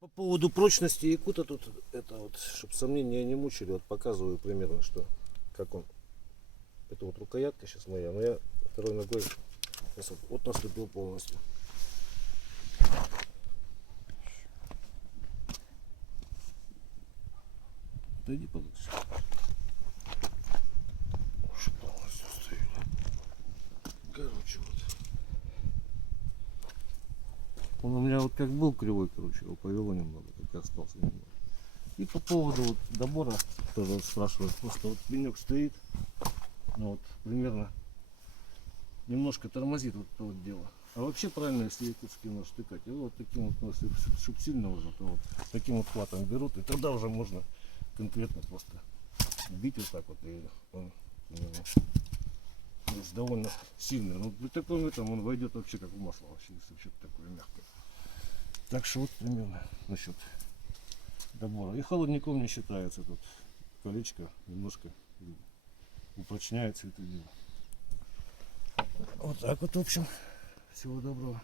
По поводу прочности якута тут, это вот, чтобы сомнения не мучили, вот показываю примерно, что, как он. Это вот рукоятка сейчас моя, но я второй ногой вот наступил полностью. Отойди подальше. Уж полностью стоит. Короче, вот. Он у меня вот как был кривой, короче, его повело немного, так и остался немного. И по поводу вот добора тоже вот спрашивают, просто вот пенек стоит, ну вот примерно немножко тормозит вот это вот дело. А вообще правильно, если якутский нож тыкать, его вот таким вот, если чтоб сильно уже, то вот таким вот хватом берут, и тогда уже можно конкретно просто бить вот так вот, и он довольно сильный. Но при таком этом он войдет вообще как в масло, вообще, если что-то такое мягкое. Так что вот примерно насчет добора. И холодником не считается тут. Колечко немножко упрочняется это дело. Вот так вот, в общем. Всего доброго.